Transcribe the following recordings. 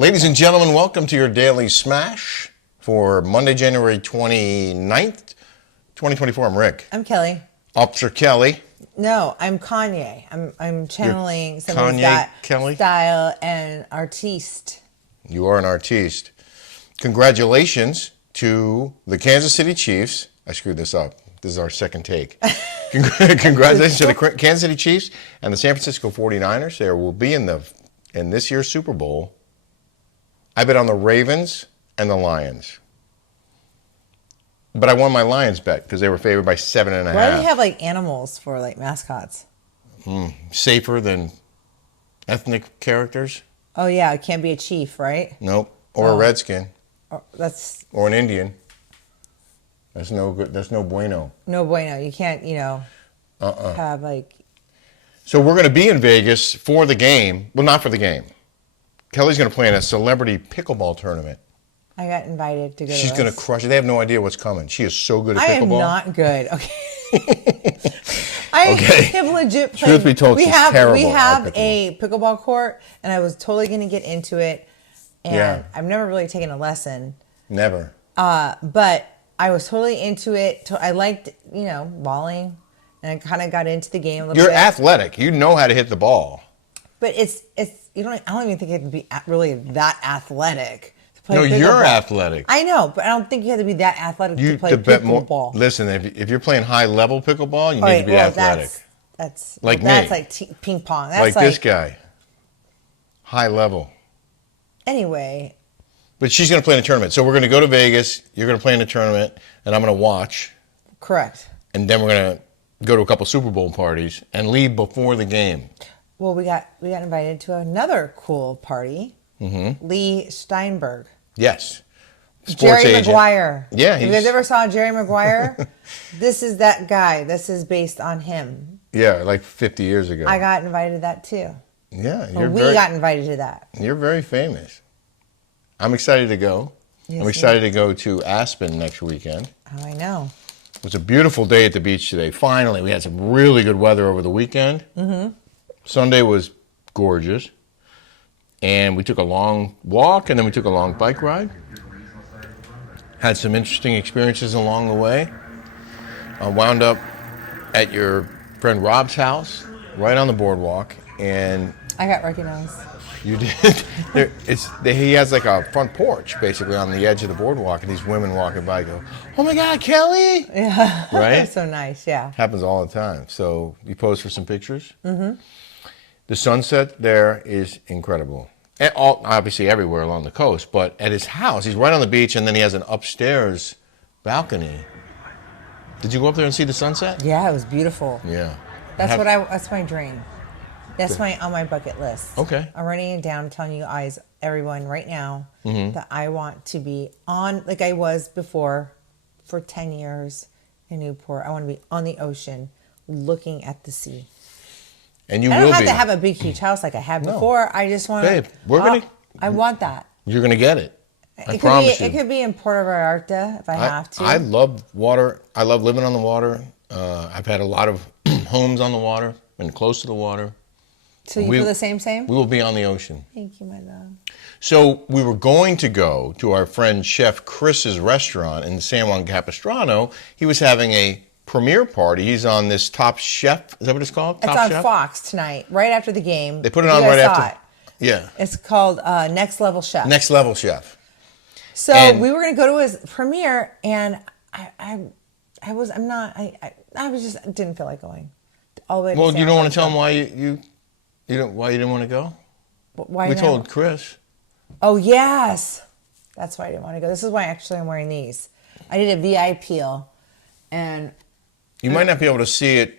Ladies and gentlemen, welcome to your Daily Smash for Monday, January 29th, 2024. I'm Rick. I'm Kelly. Officer Kelly. No, I'm Kanye. I'm channeling somebody's Kanye got Kelly? style and artiste. You are an artiste. Congratulations to the Kansas City Chiefs. I screwed this up. This is our second take. Congratulations to the Kansas City Chiefs and the San Francisco 49ers. They will be in this year's Super Bowl. I bet on the Ravens and the Lions. But I won my Lions bet because they were favored by 7.5. Why do you have like animals for like mascots? Safer than ethnic characters? Oh yeah, it can't be a chief, right? Nope. Or a redskin. Or an Indian. That's no good. That's no bueno. No bueno. You can't, have like... So we're going to be in Vegas for the game. Well, not for the game. Kelly's going to play in a celebrity pickleball tournament. I got invited to go. She's going to crush it. They have no idea what's coming. She is so good at pickleball. I am not good. Okay. I have legit played. Truth be told, she's terrible. We have a pickleball court, and I was totally going to get into it. And I've never really taken a lesson. Never. But I was totally into it. I liked, balling, and I kind of got into the game a little bit. You're athletic. You know how to hit the ball. But I don't even think it would be really that athletic to play No, pickleball. you're athletic. I know, but I don't think you have to be that athletic to play pickleball. Listen, if you're playing high level pickleball, you need to be athletic. That's like me. That's like ping pong. That's like this guy. High level. Anyway. But she's going to play in a tournament. So we're going to go to Vegas. You're going to play in a tournament, and I'm going to watch. Correct. And then we're going to go to a couple Super Bowl parties and leave before the game. Well, we got invited to another cool party. Mm-hmm. Lee Steinberg. Yes. Sports Jerry agent. Maguire. Yeah. You guys ever saw Jerry Maguire? This is that guy. This is based on him. Yeah, like 50 years ago. I got invited to that too. Yeah. We got invited to that. You're very famous. I'm excited to go. Yes, I'm excited to go to Aspen next weekend. Oh, I know. It was a beautiful day at the beach today. Finally, we had some really good weather over the weekend. Mm-hmm. Sunday was gorgeous. And we took a long walk, and then we took a long bike ride. Had some interesting experiences along the way. I wound up at your friend Rob's house, right on the boardwalk, and... I got recognized. You did? He has like a front porch, basically, on the edge of the boardwalk, and these women walking by go, "Oh my God, Kelly!" Yeah. Right? That's so nice, yeah. Happens all the time. So you pose for some pictures. Mm-hmm. The sunset there is incredible. And obviously everywhere along the coast, but at his house, he's right on the beach, and then he has an upstairs balcony. Did you go up there and see the sunset? Yeah, it was beautiful. Yeah. That's my dream. That's on my bucket list. Okay. I'm writing it down, telling you guys, everyone right now, that I want to be on, like I was before, for 10 years in Newport. I want to be on the ocean, looking at the sea. And you I will don't have be. to have a big huge house like I had before. I just want to. Babe, I want that. You're going to get it. I promise you. It could be in Puerto Vallarta if I have to. I love water. I love living on the water. I've had a lot of homes on the water, been close to the water. So you feel the same? We will be on the ocean. Thank you, my love. So we were going to go to our friend Chef Chris's restaurant in San Juan Capistrano. He was having a premiere party. He's on this Top Chef. Is that what it's called? Top Chef? Fox tonight, right after the game. They put it on right after. Yeah. It's called Next Level Chef. Next Level Chef. So we were going to go to his premiere, and I didn't feel like going all the way to Well, San you don't Juan. want to tell him why why you didn't want to go? Why we told Chris. Oh, yes. That's why I didn't want to go. This is why actually I'm wearing these. I did a VI peel, and you might not be able to see it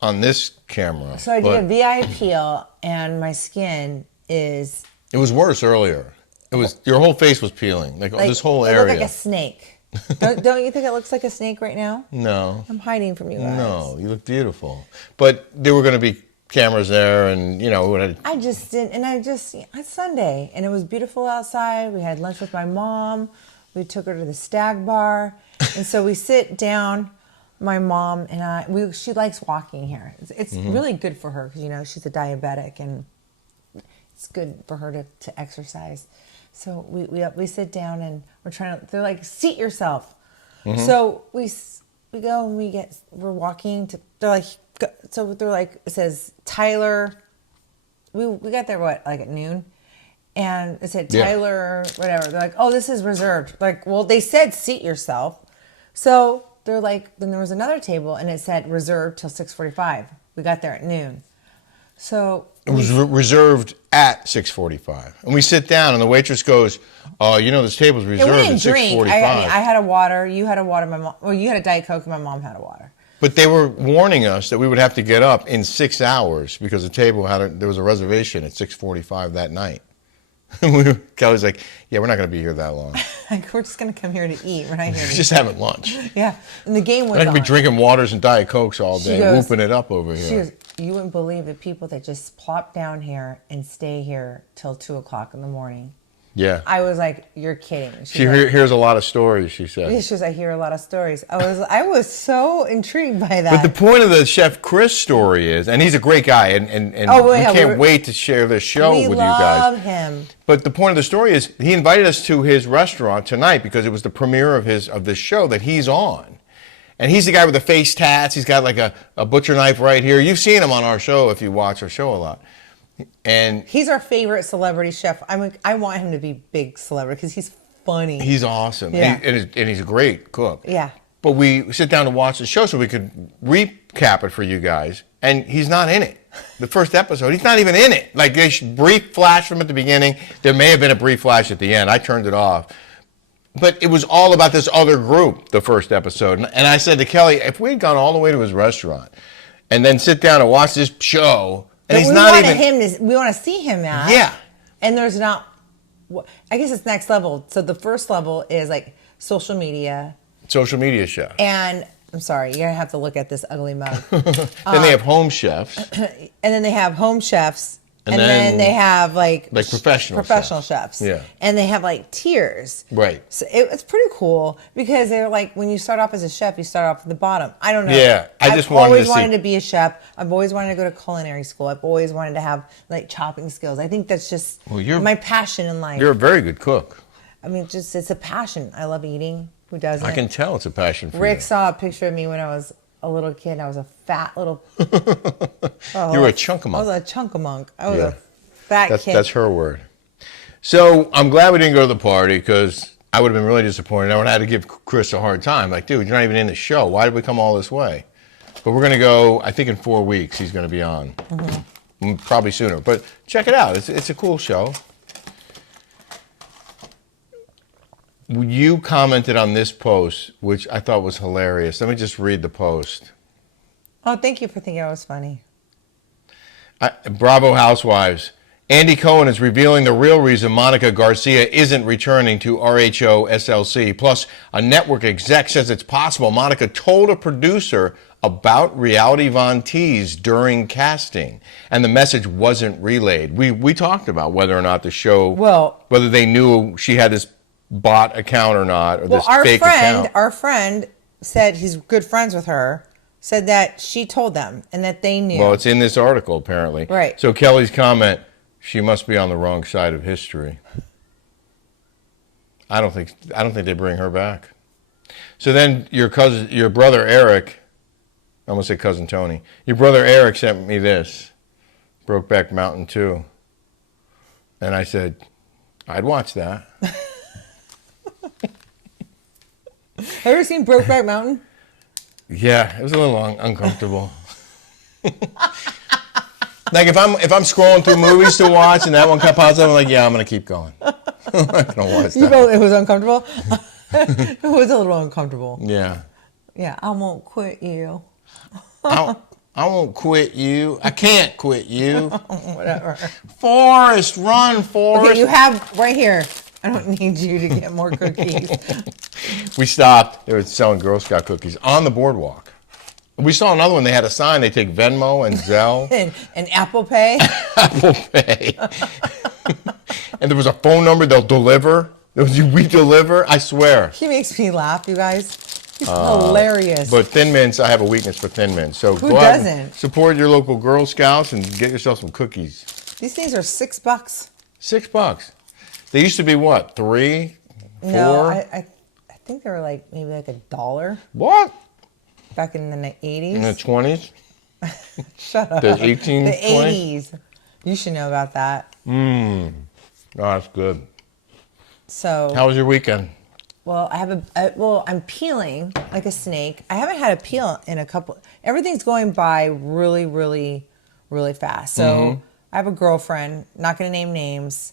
on this camera. So I did a VI peel, and my skin is... It was worse earlier. It was your whole face was peeling, like this whole area. It looked like a snake. Don't you think it looks like a snake right now? No. I'm hiding from you guys. No, you look beautiful. But there were going to be cameras there, and I just didn't, and it's Sunday, and it was beautiful outside. We had lunch with my mom. We took her to the Stag Bar, and so we sit down. My mom and I, she likes walking here. It's really good for her because she's a diabetic, and it's good for her to exercise. So we sit down and we're trying to. They're like, seat yourself. Mm-hmm. So we go and we're walking to. They're like, so they're like, it says Tyler. We got there like at noon. And it said Tyler, whatever. They're like, oh, this is reserved. Like, well, they said seat yourself. So they're like, then there was another table and it said reserved till 6:45. We got there at noon. So it was reserved at 6:45. And we sit down and the waitress goes, oh, this table's reserved at 6:45. I had a water. You had a water. My mom. Well, you had a Diet Coke and my mom had a water. But they were warning us that we would have to get up in 6 hours because the table there was a reservation at 6:45 that night. Kelly's like, yeah, we're not going to be here that long. Like, we're just going to come here to eat. We're not here to just having lunch. Yeah. And the game was we're not going to be drinking waters and Diet Cokes all day, whooping it up over here. She goes, you wouldn't believe the people that just plop down here and stay here till 2 o'clock in the morning. Yeah. I was like, you're kidding. She hears a lot of stories, she said. Yeah, she goes, I hear a lot of stories. I was so intrigued by that. But the point of the Chef Chris story is, and he's a great guy, and we can't wait to share this show with you guys. We love him. But the point of the story is, he invited us to his restaurant tonight because it was the premiere of this show that he's on. And he's the guy with the face tats. He's got like a butcher knife right here. You've seen him on our show if you watch our show a lot. And he's our favorite celebrity chef. I want him to be big celebrity because he's funny. He's awesome. Yeah. And he's a great cook. Yeah. But we sit down to watch the show so we could recap it for you guys. And he's not in it. The first episode, he's not even in it. Like, they brief flash from at the beginning. There may have been a brief flash at the end. I turned it off. But it was all about this other group, the first episode. And I said to Kelly, if we'd gone all the way to his restaurant and then sit down and watch this show, and he's not even... we want to see him at. Yeah. And there's not... I guess it's next level. So the first level is like social media. Social media chef. And... I'm sorry, you're going to have to look at this ugly mug. Then they have home chefs. And then they have home chefs. And then they have like professional chefs. Yeah. And they have like tiers. Right. So it's pretty cool because they're like, when you start off as a chef, you start off at the bottom. I don't know. Yeah. I've always wanted to be a chef. I've always wanted to go to culinary school. I've always wanted to have like chopping skills. I think that's just my passion in life. You're a very good cook. I mean, it's a passion. I love eating. Who doesn't? I can tell it's a passion for you. Rick saw a picture of me when I was a little kid. I was a fat little... You were a chunk-a-monk. I was a chunk-a-monk. I was a fat kid. That's her word. So I'm glad we didn't go to the party because I would have been really disappointed. I would have had to give Chris a hard time. Like, dude, you're not even in the show. Why did we come all this way? But we're going to go, I think in 4 weeks he's going to be on. Mm-hmm. Probably sooner. But check it out. It's a cool show. You commented on this post, which I thought was hilarious. Let me just read the post. Oh, thank you for thinking I was funny. Bravo Housewives. Andy Cohen is revealing the real reason Monica Garcia isn't returning to RHOSLC. Plus, a network exec says it's possible Monica told a producer about Reality Von Tease during casting, and the message wasn't relayed. We talked about whether or not the show, whether they knew she had this bot account or not, or this fake account. Our friend said he's good friends with her, said that she told them and that they knew. Well, it's in this article, apparently. Right. So Kelly's comment, she must be on the wrong side of history. I don't think they bring her back. So then your brother Eric, I almost say cousin Tony, your brother Eric sent me this, Brokeback Mountain 2. And I said, I'd watch that. Have you ever seen Brokeback Mountain? Yeah, it was a little uncomfortable. Like if I'm scrolling through movies to watch and that one pops up, I'm like, yeah, I'm gonna keep going. I'm not gonna watch that. It was uncomfortable. It was a little uncomfortable. Yeah. Yeah, I won't quit you. I won't quit you. I can't quit you. Whatever. Forrest, run, Forrest. Okay, you have right here. I don't need you to get more cookies. We stopped. They were selling Girl Scout cookies on the boardwalk. We saw another one. They had a sign. They take Venmo and Zelle. and Apple Pay. Apple Pay. And there was a phone number. They'll deliver. We deliver. I swear. He makes me laugh, you guys. He's hilarious. But Thin Mints, I have a weakness for Thin Mints. So who go out doesn't? and support your local Girl Scouts and get yourself some cookies. These things are $6. $6. They used to be what? 3, 4? No, I think they were like maybe like $1 What? back in the 80s. In the 20s? Shut up. The 18s? The 20s? 80s. You should know about that. Oh, that's good. So. How was your weekend? Well, I'm peeling like a snake. I haven't had a peel in a couple. Everything's going by really, really, really fast. So I have a girlfriend. Not going to name names.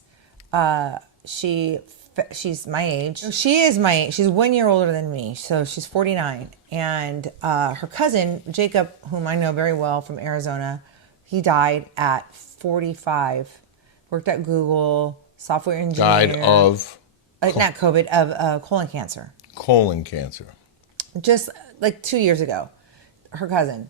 She's my age. She is my age. She's 1 year older than me. So she's 49. And her cousin Jacob, whom I know very well from Arizona, he died at 45. Worked at Google, software engineer. Died of? Not COVID, of colon cancer. Colon cancer. Just like 2 years ago, her cousin.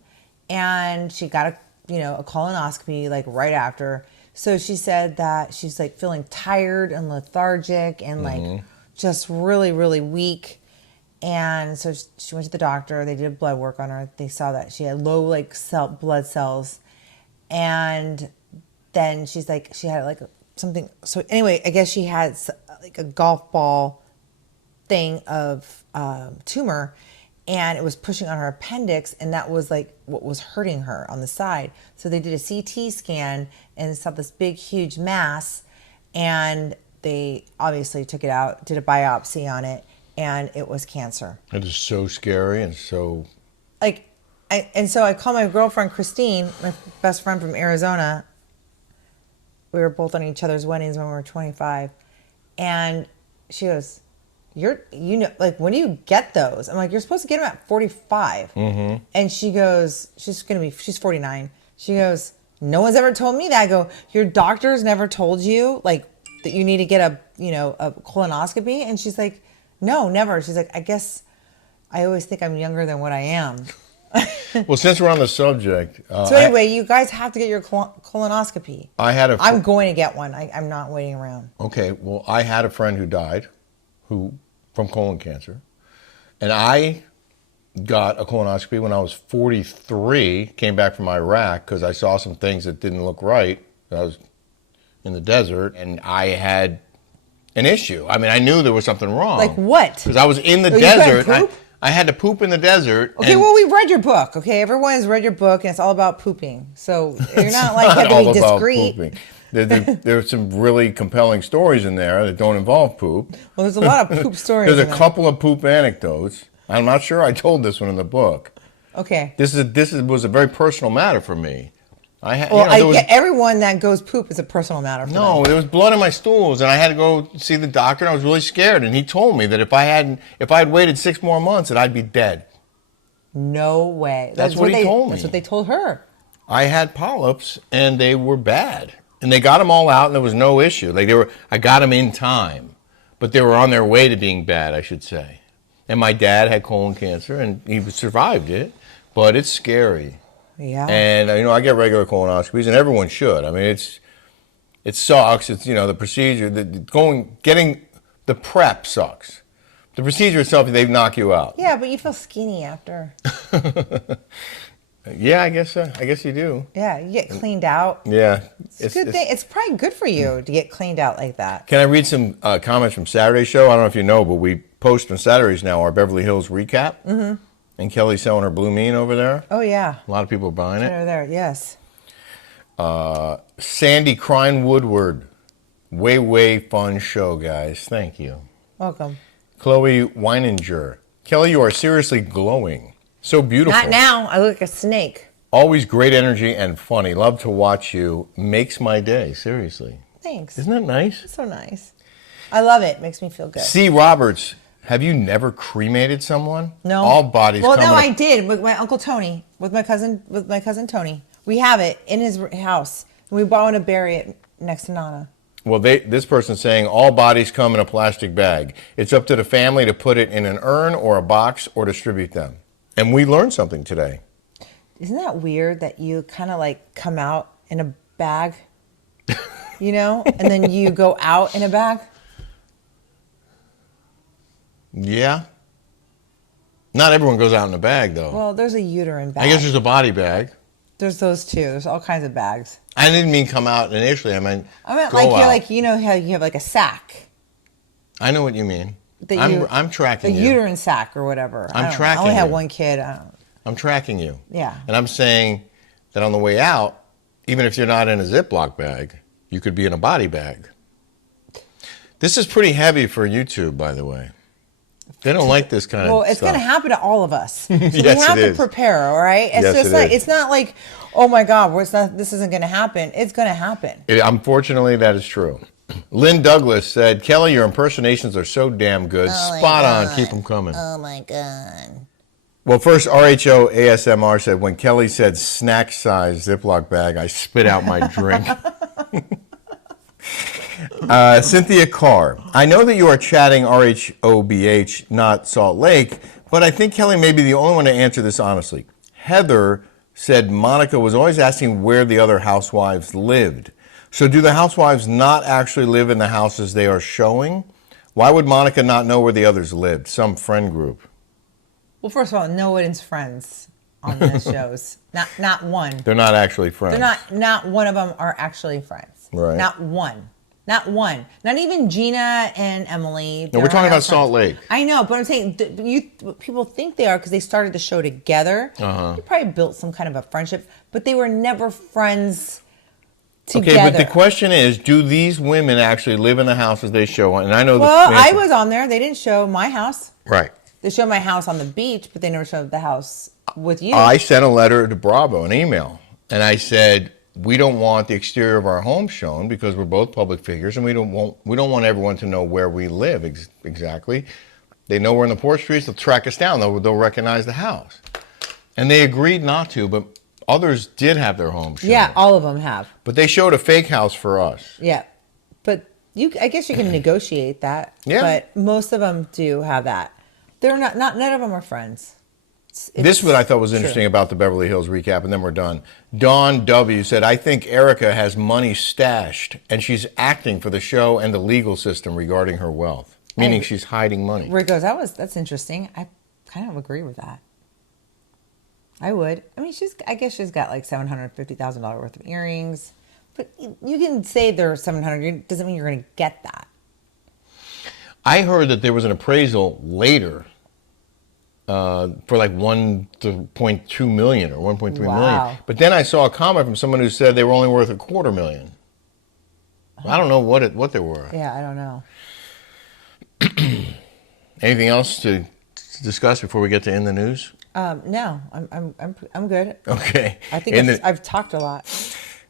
And she got a colonoscopy like right after. So she said that she's like feeling tired and lethargic and like just really, really weak. And so she went to the doctor. They did blood work on her. They saw that she had low like blood cells. And then she's like, she had like something. So anyway, I guess she had like a golf ball thing of tumor, and it was pushing on her appendix, and that was like what was hurting her on the side. So they did a CT scan and saw this big, huge mass, and they obviously took it out, did a biopsy on it, and it was cancer. It is so scary and so... So I called my girlfriend Christine, my best friend from Arizona. We were both on each other's weddings when we were 25. And she goes, when do you get those? I'm like, you're supposed to get them at 45. And she goes, she's 49. She goes, no one's ever told me that. I go, your doctor's never told you like that you need to get a colonoscopy? And she's like, no, never. She's like, I guess I always think I'm younger than what I am. Well, since we're on the subject... so anyway, you guys have to get your colonoscopy. I'm going to get one. I'm not waiting around. Okay, well, I had a friend who died from colon cancer. And I got a colonoscopy when I was 43, came back from Iraq because I saw some things that didn't look right. I was in the desert, and I had an issue. I mean, I knew there was something wrong. Like what? Because I was in the you desert. couldn't poop? I had to poop in the desert. Okay, well, we've read your book. Okay, everyone's read your book, and it's all about pooping. So you're not like heavily discreet. There are some really compelling stories in there that don't involve poop. Well, there's a lot of poop stories. There's a couple of poop anecdotes. I'm not sure I told this one in the book. Okay. This was a very personal matter for me. Everyone that goes poop is a personal matter for them. No, there was blood in my stools, and I had to go see the doctor, and I was really scared. And he told me that if I had waited 6 more months, that I'd be dead. No way. That's what he told me. That's what they told her. I had polyps, and they were bad, and they got them all out, and there was no issue. I got them in time, but they were on their way to being bad, I should say. And my dad had colon cancer, and he survived it, but it's scary. Yeah. And I get regular colonoscopies, and everyone should. I mean, it sucks. It's the procedure, getting the prep sucks. The procedure itself, they knock you out. Yeah, but you feel skinny after. Yeah, I guess so. I guess you do. Yeah, you get cleaned out. Yeah, it's a good thing. It's probably good for you to get cleaned out like that. Can I read some comments from Saturday's show? I don't know if you know, but we post on Saturdays now our Beverly Hills recap. Mm-hmm. And Kelly's selling her Blue Mean over there. Oh, yeah. A lot of people are buying it. Over there, yes. Sandy Crine Woodward. Way fun show, guys. Thank you. Welcome. Chloe Weininger. Kelly, you are seriously glowing. So beautiful. Not now. I look like a snake. Always great energy and funny. Love to watch you. Makes my day. Seriously. Thanks. Isn't that nice? It's so nice. I love it. Makes me feel good. C. Roberts. Have you never cremated someone? No. All bodies. Well, no, I did with my Uncle Tony, with my cousin Tony. We have it in his house, and we want to bury it next to Nana. Well, this person's saying all bodies come in a plastic bag. It's up to the family to put it in an urn or a box or distribute them. And we learned something today. Isn't that weird that you kind of like come out in a bag, and then you go out in a bag? Yeah. Not everyone goes out in a bag, though. Well, there's a uterine bag. I guess there's a body bag. There's those too. There's all kinds of bags. I didn't mean come out initially. I meant go like you're out. like, you know how you have like a sack. I know what you mean. That I'm tracking the you. uterine sac or whatever. I'm tracking I only have you. one kid. I'm tracking you. Yeah. And I'm saying that on the way out, even if you're not in a Ziploc bag, you could be in a body bag. This is pretty heavy for YouTube, by the way. They don't like this kind of stuff. Well, it's going to happen to all of us. So Yes, we have it to is. prepare, all right? Yes, So it is. it's not like, oh my God, this isn't going to happen. It's going to happen. Unfortunately, that is true. Lynn Douglas said, Kelly, your impersonations are so damn good. Spot on. Keep them coming. Oh my God. Well, first, RHO ASMR said, when Kelly said snack-size Ziploc bag, I spit out my drink. Cynthia Carr, I know that you are chatting RHOBH, not Salt Lake, but I think Kelly may be the only one to answer this honestly. Heather said Monica was always asking where the other housewives lived. So do the housewives not actually live in the houses they are showing? Why would Monica not know where the others lived? Some friend group. Well, first of all, no one's friends on the shows. Not one. They're not actually friends. Not one of them are actually friends. Right. Not one. Not one. Not even Gina and Emily. No, we're talking about Salt Lake. I know, but I'm saying people think they are because they started the show together. They probably built some kind of a friendship, but they were never friends together. Okay, but the question is, do these women actually live in the houses they show? And I know. Well, I was on there. They didn't show my house. Right. They showed my house on the beach, but they never showed the house with you. I sent a letter to Bravo, an email, and I said, we don't want the exterior of our home shown because we're both public figures, and we don't want everyone to know where we live exactly. They know we're in the porch streets. They'll track us down. They'll recognize the house. And they agreed not to, but others did have their homes shown. Yeah, all of them have. But they showed a fake house for us. Yeah, but I guess you can negotiate that. Yeah. But most of them do have that. They're not none of them are friends. This is what I thought was interesting about the Beverly Hills recap, and then we're done. Dawn W. said, I think Erica has money stashed, and she's acting for the show and the legal system regarding her wealth, meaning she's hiding money. Rick goes, that's interesting. I kind of agree with that. I would. I mean, I guess she's got like $750,000 worth of earrings, but you can say they're $700. Doesn't mean you're going to get that. I heard that there was an appraisal later for like 1.2 million or 1.3 million. But then I saw a comment from someone who said they were only worth $250,000. I don't know what they were. Yeah, I don't know. Anything else to discuss before we get to In the News? No, I'm good. Okay. I think I've talked a lot.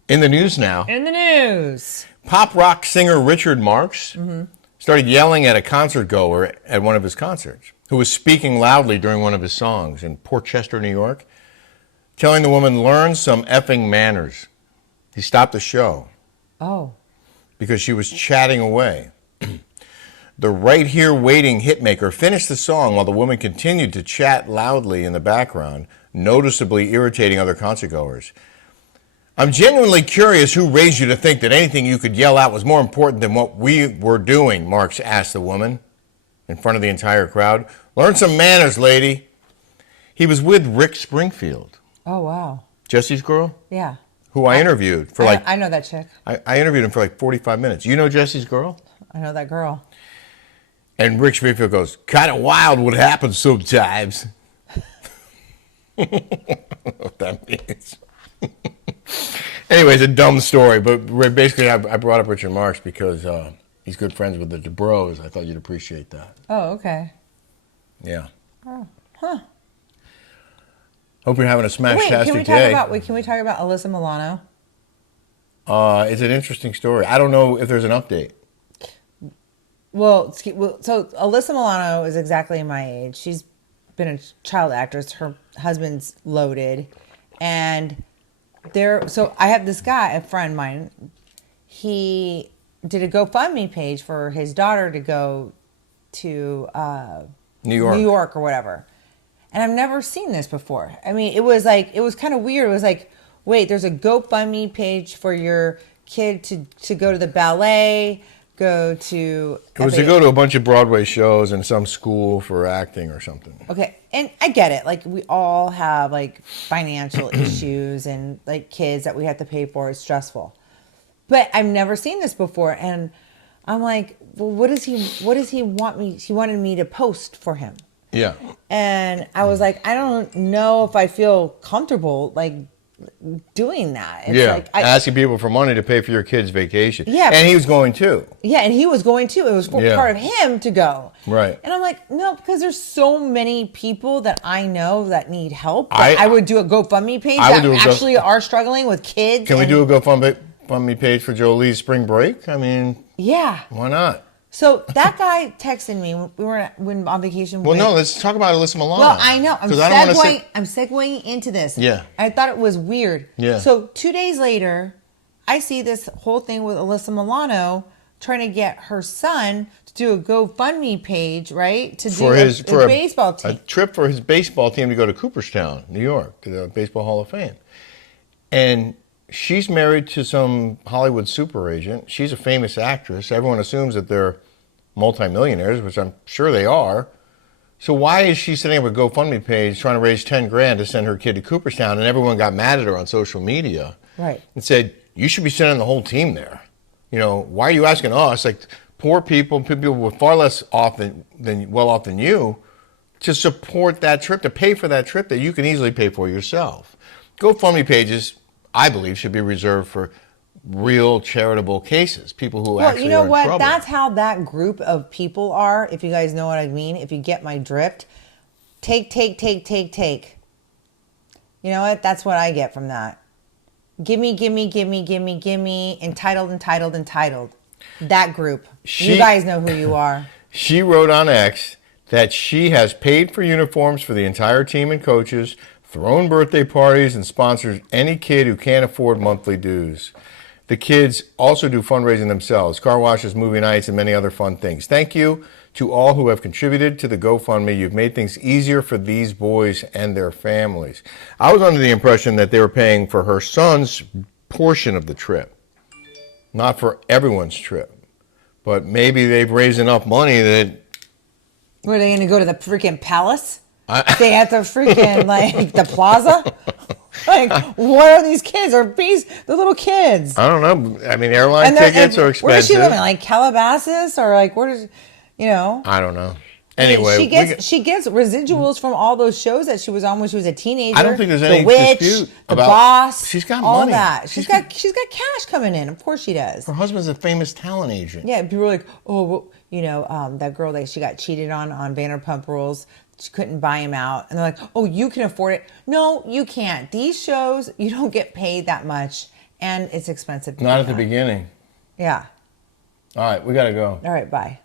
In the news now. In the news. Pop rock singer Richard Marx started yelling at a concert goer at one of his concerts, who was speaking loudly during one of his songs in Port Chester, New York, telling the woman, learn some effing manners. He stopped the show. Oh. Because she was chatting away. The Right Here Waiting hitmaker finished the song while the woman continued to chat loudly in the background, noticeably irritating other concertgoers. I'm genuinely curious who raised you to think that anything you could yell out was more important than what we were doing, Marx asked the woman in front of the entire crowd. Learn some manners, lady. He was with Rick Springfield. Oh, wow. Jesse's girl? Yeah. Who I interviewed for I know that chick. I interviewed him for like 45 minutes. You know Jesse's girl? I know that girl. And Rick Springfield goes, kind of wild what happens sometimes. I don't know what that means. Anyway, it's a dumb story, but basically I brought up Richard Marx because he's good friends with the DeBros. I thought you'd appreciate that. Oh, okay. Yeah. Oh, huh. Hope you're having a smash-tastic Can day. we talk about Alyssa Milano? It's an interesting story. I don't know if there's an update. Well, so Alyssa Milano is exactly my age. She's been a child actress. Her husband's loaded. And so I have this guy, a friend of mine. He did a GoFundMe page for his daughter to go to New York or whatever. And I've never seen this before. I mean, it was kind of weird. It was like, wait, there's a GoFundMe page for your kid to go to the ballet, go to. It was to go to a bunch of Broadway shows and some school for acting or something. Okay, and I get it. Like, we all have like financial issues and like kids that we have to pay for. It's stressful. But I've never seen this before, and I'm like, well, what does he want me? He wanted me to post for him. Yeah. And I was like, I don't know if I feel comfortable like doing that. It's like asking people for money to pay for your kid's vacation. Yeah. And he was going too. Yeah, and he was going too. It was part of him to go. Right. And I'm like, no, because there's so many people that I know that need help. I would do a GoFundMe page that actually are struggling with kids. Can we do a GoFundMe page for Jolie's spring break? I mean, yeah. Why not? So that guy texted me when we were on vacation. Well, no, let's talk about Alyssa Milano. Well, I know. I'm segueing into this. Yeah. I thought it was weird. Yeah. So 2 days later, I see this whole thing with Alyssa Milano trying to get her son to do a GoFundMe page, right? To do a baseball team. A trip for his baseball team to go to Cooperstown, New York, to the Baseball Hall of Fame. And she's married to some Hollywood super agent. She's a famous actress. Everyone assumes that they're multimillionaires, which I'm sure they are. So why is she setting up a GoFundMe page trying to raise 10 grand to send her kid to Cooperstown? And everyone got mad at her on social media. Right. And said, you should be sending the whole team there. You know, why are you asking us, like poor people with far less well off than you, to support that trip, to pay for that trip that you can easily pay for yourself? GoFundMe pages, I believe, should be reserved for real charitable cases, people who actually are in trouble. Well, you know what? That's how that group of people are, if you guys know what I mean, if you get my drift. Take. You know what? That's what I get from that. Gimme. Entitled. That group. You guys know who you are. She wrote on X that she has paid for uniforms for the entire team and coaches, thrown birthday parties, and sponsors any kid who can't afford monthly dues. The kids also do fundraising themselves, car washes, movie nights, and many other fun things. Thank you to all who have contributed to the GoFundMe. You've made things easier for these boys and their families. I was under the impression that they were paying for her son's portion of the trip, not for everyone's trip. But maybe they've raised enough money that... Were they going to go to the freaking palace? Stay at the freaking, like, the plaza? Like, what are these kids? They're little kids. I don't know. I mean, airline tickets are expensive. Where is she living? Like Calabasas? Or like, where does, you know? I don't know. Anyway. She gets residuals from all those shows that she was on when she was a teenager. I don't think there's any The Witch, dispute The about... Boss. She's got all money. That. She's got cash coming in. Of course she does. Her husband's a famous talent agent. Yeah, people are like, oh, well, you know, that girl that she got cheated on Vanderpump Rules. She couldn't buy him out. And they're like, oh, you can afford it. No, you can't. These shows, you don't get paid that much. And it's expensive. Not at the beginning. Yeah. All right, we got to go. All right, bye.